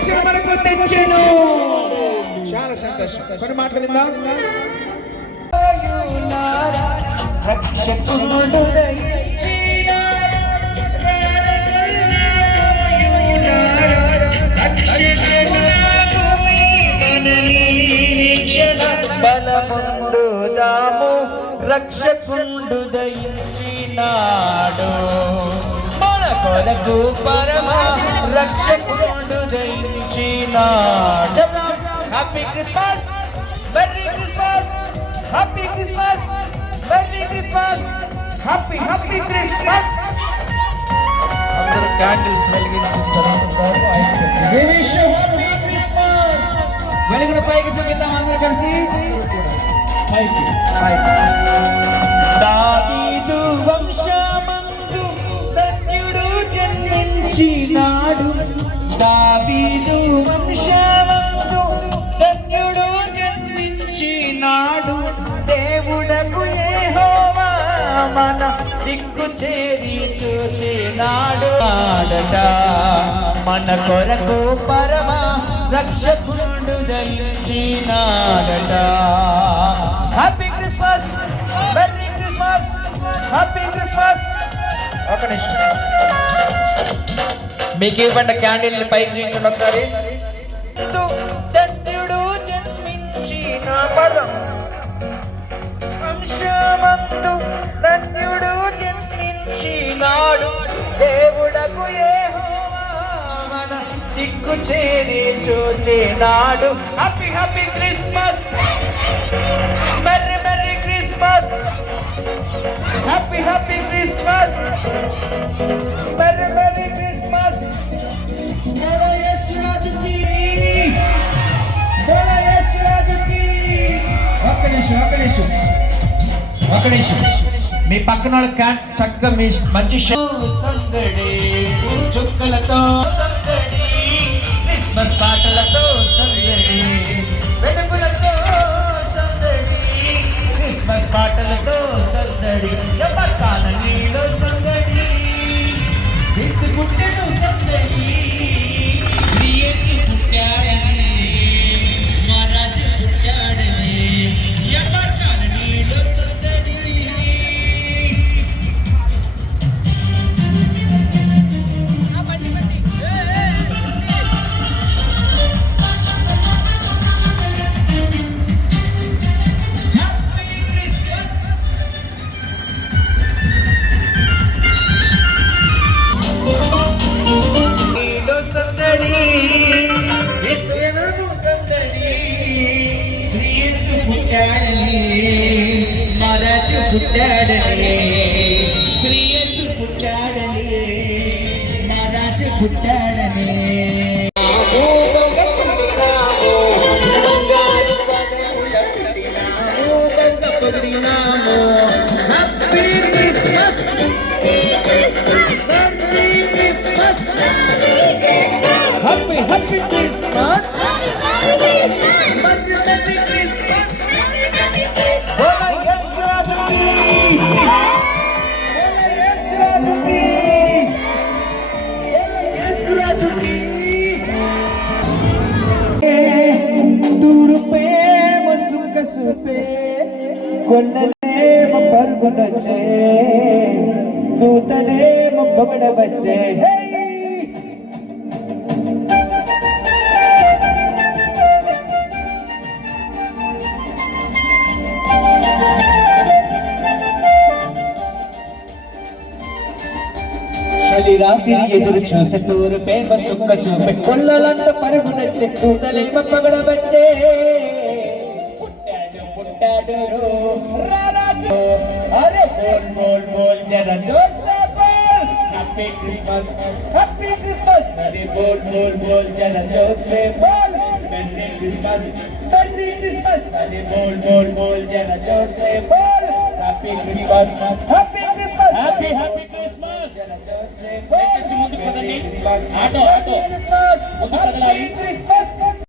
రక్షణ మనకు తెచ్చాను. చాలా సంతోషం. కొన్ని మాటలు విందాం. రక్షకుడు బలముండు రాము రక్షకుండు దయించినాడు మన కొరకు పరమా దయించినాడు happy Christmas merry Christmas happy Christmas merry Christmas happy happy Christmas అందరూ క్యాండిల్స్ వెలిగించిన తర్వాత We wish you happy Christmas. వెలుగును పైకి చూపిద్దాం అందరూ కలిసి పైకి పైకి దావీదు వంశమందు మన దిక్కు చేరి చూచినాడు ఆడట. మన కొరకు పరమ రక్షకుడు దల్చినాడట happy Christmas merry Christmas happy Christmas ఒక నిమిషం. మీకు ఇవ్వండి క్యాండిల్ పైకి చూపించండి ఒకసారి. దిక్కు చేరి చూచినాడు happy happy Christmas merry merry Christmas happy happy Christmas merry merry Christmas ఒక్క నిమిషం ఒక్క నిమిషం. ఒక్క నిమిషం. మీ పక్కన వాళ్ళ క్యాన్ చక్కగా మీ మంచి షో సందడి చుక్కలతో క్రిస్మస్ పాటలతో సందడి. వెలుగులతో సందడి. క్రిస్మస్ పాటలతో సందడి. Raju ಪುಟ್ಟಾಡನೆ ಶ್ರೇಯಸ್ಸು ಪುಟ್ಟಾಡನೆ Raju ಪುಟ್ಟಾಡನೆ Happy, happy Christmas! సుఖ సుపే కొండలేమ పరుగునొచ్చే దూతలేమ పొగడవచ్చే హే! శరీరాతిరి ఎదురు చూసే తూరు ప్రేమ సుఖ చూపే కొల్లలంత పరుగునొచ్చే దూతలేమ పొగడవచ్చే Christmas, Happy Christmas. Merry bold, bold, bold, and a Joseph. Merry Christmas, Merry Christmas. Merry bold, bold, bold, and a Joseph. Happy Christmas, Happy Christmas. Happy, happy Christmas. Joseph. Merry Christmas, Happy Christmas.